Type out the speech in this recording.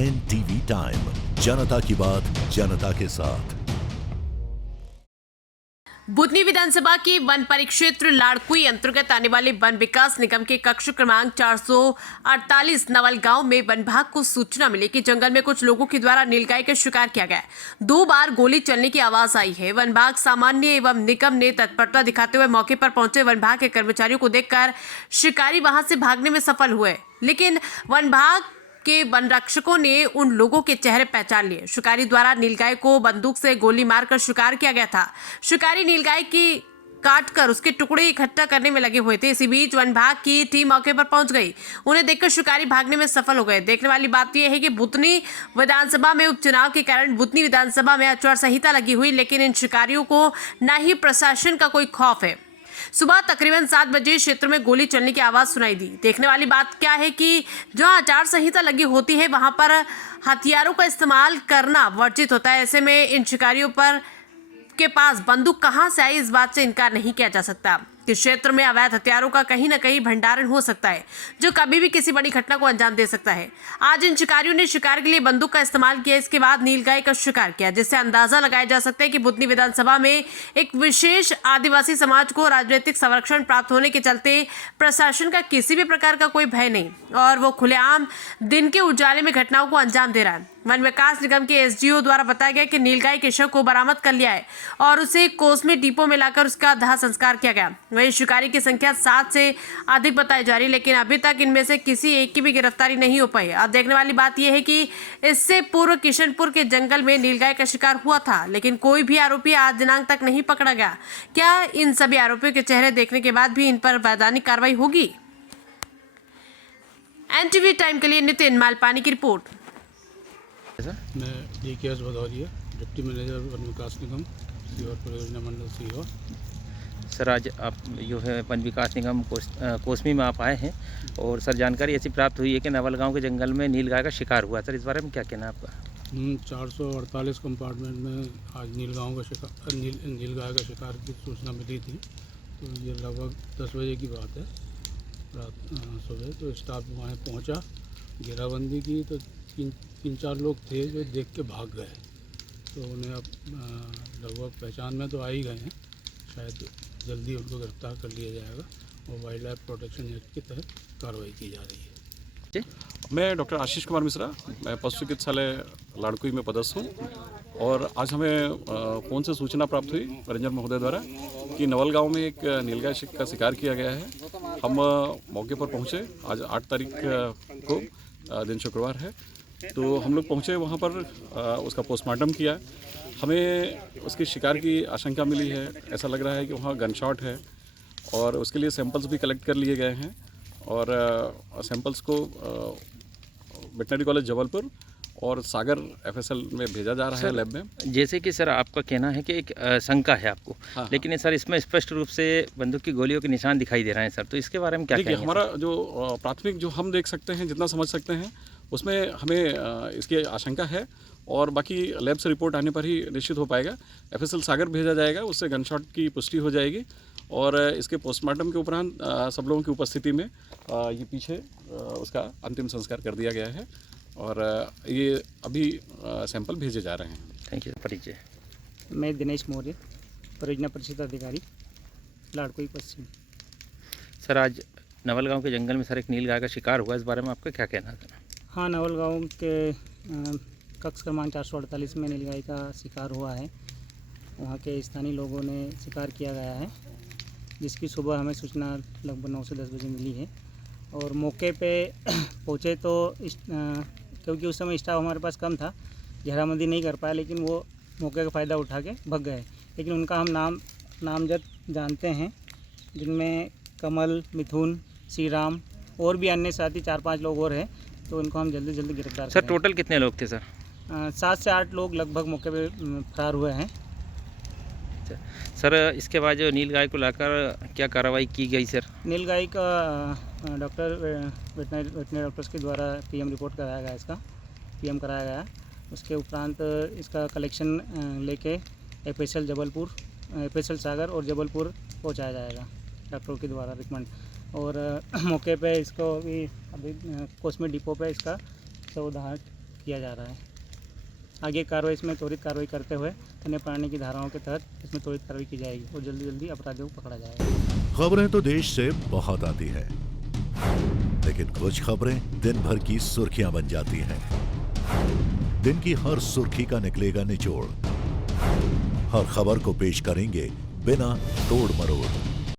NTV time, जनता की बात जनता के साथ। बुधनी विधानसभा के वन परिक्षेत्र लाड़कुई अंतर्गत आने वाले वन विकास निगम के कक्ष क्रमांक 448 नवल गांव में वन विभाग को सूचना मिली कि जंगल में कुछ लोगों के द्वारा नीलगाय का शिकार किया गया। 2 बार गोली चलने की आवाज आई है। वन विभाग सामान्य एवं निगम ने तत्परता दिखाते हुए मौके पर पहुंचे वन विभाग के कर्मचारियों को देखकर शिकारी वहां से भागने में सफल हुए, लेकिन वन विभाग के वन रक्षकों ने उन लोगों के चेहरे पहचान लिए। शिकारी द्वारा नीलगाय को बंदूक से गोली मारकर शिकार किया गया था। शिकारी नीलगाय की काटकर उसके टुकड़े इकट्ठा करने में लगे हुए थे। इसी बीच वन विभाग की टीम मौके पर पहुंच गई। उन्हें देखकर शिकारी भागने में सफल हो गए। देखने वाली बात यह है कि बुधनी विधानसभा में उपचुनाव के कारण बुधनी विधानसभा में आचार संहिता लगी हुई, लेकिन इन शिकारियों को न ही प्रशासन का कोई खौफ है। सुबह तकरीबन 7 बजे क्षेत्र में गोली चलने की आवाज सुनाई दी। देखने वाली बात क्या है कि जहां आचार संहिता लगी होती है वहां पर हथियारों का इस्तेमाल करना वर्जित होता है। ऐसे में इन शिकारियों पर के पास बंदूक कहां से आई, इस बात से इनकार नहीं किया जा सकता कि क्षेत्र में अवैध हथियारों का कहीं न कहीं भंडारण हो सकता है, जो कभी भी किसी बड़ी घटना को अंजाम दे सकता है। आज इन शिकारियों ने शिकार के लिए बंदूक का इस्तेमाल किया, इसके बाद नीलगाय का शिकार किया, जिससे अंदाजा लगाया जा सकता है कि बुधनी विधानसभा में एक विशेष आदिवासी समाज को राजनीतिक संरक्षण प्राप्त होने के चलते प्रशासन का किसी भी प्रकार का कोई भय नहीं और वो खुलेआम दिन के उजाले में घटनाओं को अंजाम दे रहा है। वन विकास निगम के SDO द्वारा बताया गया कि नीलगाय के शव को बरामद कर लिया है और उसे कोसमी डिपो में लाकर उसका दाह संस्कार किया गया। वहीं शिकारी की संख्या 7 से अधिक बताई जा रही, लेकिन अभी तक इनमें से किसी एक की भी गिरफ्तारी नहीं हो पाई। अब देखने वाली बात यह है कि इससे पूर्व किशनपुर के जंगल में नीलगाय का शिकार हुआ था, लेकिन कोई भी आरोपी आज दिनांक तक नहीं पकड़ा गया। क्या इन सभी आरोपियों के चेहरे देखने के बाद भी इन पर वैधानिक कार्रवाई होगी? NTV टाइम के लिए नितिन मालपानी की रिपोर्ट। मैं DKS भदौरिया, डिप्टी मैनेजर वन विकास निगम सीहोर परियोजना मंडल सीहोर। सर, आज आप जो है वन विकास निगम कोसमी में आप आए हैं और सर जानकारी ऐसी प्राप्त हुई है कि नवल गांव के जंगल में नीलगाय का शिकार हुआ। सर, इस बारे में क्या कहना है आपका? 448 कंपार्टमेंट में आज नीलगाय का शिकार की सूचना मिली थी। तो ये लगभग 10 बजे की बात है रात सुबह। तो स्टाफ वहाँ पहुँचा, घेराबंदी की, तो 3-4 लोग थे जो देख के भाग गए। तो उन्हें अब लगभग पहचान में तो आ ही गए हैं, शायद जल्दी उनको गिरफ्तार कर लिया जाएगा और वाइल्ड लाइफ प्रोटेक्शन एक्ट के तहत कार्रवाई की जा रही है। मैं डॉक्टर आशीष कुमार मिश्रा, मैं पशु चिकित्सालय लाड़कुई में पदस्थ हूँ और आज हमें फ़ोन से सूचना प्राप्त हुई रेंजर महोदय द्वारा कि नवल गांव में एक नीलगाय का शिकार किया गया है। हम मौके पर पहुँचे। आज 8 तारीख को दिन शुक्रवार है, तो हम लोग पहुँचे वहाँ पर, उसका पोस्टमार्टम किया। हमें उसके शिकार की आशंका मिली है। ऐसा लग रहा है कि वहाँ गन शॉट है और उसके लिए सैंपल्स भी कलेक्ट कर लिए गए हैं और सैंपल्स को वेटनरी कॉलेज जबलपुर और सागर FSL में भेजा जा रहा है लैब में। जैसे कि सर आपका कहना है कि एक शंका है आपको, हाँ, लेकिन सर इसमें स्पष्ट रूप से बंदूक की गोलियों के निशान दिखाई दे रहे हैं सर, तो इसके बारे में क्या देखिए, कहेंगे? हमारा जो प्राथमिक जो हम देख सकते हैं, जितना समझ सकते हैं, उसमें हमें इसकी आशंका है और बाकी लैब से रिपोर्ट आने पर ही निश्चित हो पाएगा। FSL सागर भेजा जाएगा, उससे गन शॉट की पुष्टि हो जाएगी और इसके पोस्टमार्टम के उपरांत सब लोगों की उपस्थिति में ये पीछे उसका अंतिम संस्कार कर दिया गया है और ये अभी सैंपल भेजे जा रहे हैं। Thank you. परिचय। मैं दिनेश मौर्य, परियोजना परिषद अधिकारी, लाड़कुई पश्चिम। सर, आज नवल गांव के जंगल में सर एक नीलगाय का शिकार हुआ, इस बारे में आपका क्या कहना है? हाँ, नवल गांव के कक्ष क्रमांक 448 में नीलगाय का शिकार हुआ है। वहाँ के स्थानीय लोगों ने शिकार किया गया है, जिसकी सुबह हमें सूचना लगभग 9 से 10 बजे मिली है और मौके पे पहुँचे तो क्योंकि उस समय स्टाफ हमारे पास कम था, घेराबंदी नहीं कर पाया, लेकिन वो मौके का फ़ायदा उठा के भग गए। लेकिन उनका हम नामजद जानते हैं, जिनमें कमल, मिथुन, श्री राम और भी अन्य साथी 4-5 लोग और हैं, तो उनको हम जल्दी गिरफ्तार सर, करेंगे। टोटल कितने लोग थे सर? 7 से 8 लोग लगभग मौके पे फरार हुए हैं। सर, इसके बाद जो नीलगाय को लाकर क्या कार्रवाई की गई सर? नीलगाय का वेटनरी डॉक्टर्स के द्वारा PM रिपोर्ट कराया गया, इसका PM कराया गया। उसके उपरांत इसका कलेक्शन लेके FSL सागर और जबलपुर पहुंचाया जाएगा डॉक्टरों के द्वारा रिकमेंड। और मौके पे इसको अभी कोसमी डिपो पे इसका शव दाह किया जा रहा है। आगे कार्रवाई इसमें त्वरित कार्रवाई करते हुए अन्य प्राणी की धाराओं के तहत इसमें त्वरित कार्रवाई की जाएगी और जल्दी जल्दी अपराधियों को पकड़ा जाएगा। खबरें तो देश से बहुत आती है, लेकिन कुछ खबरें दिन भर की सुर्खियां बन जाती हैं। दिन की हर सुर्खी का निकलेगा निचोड़। हर खबर को पेश करेंगे बिना तोड़ मरोड़।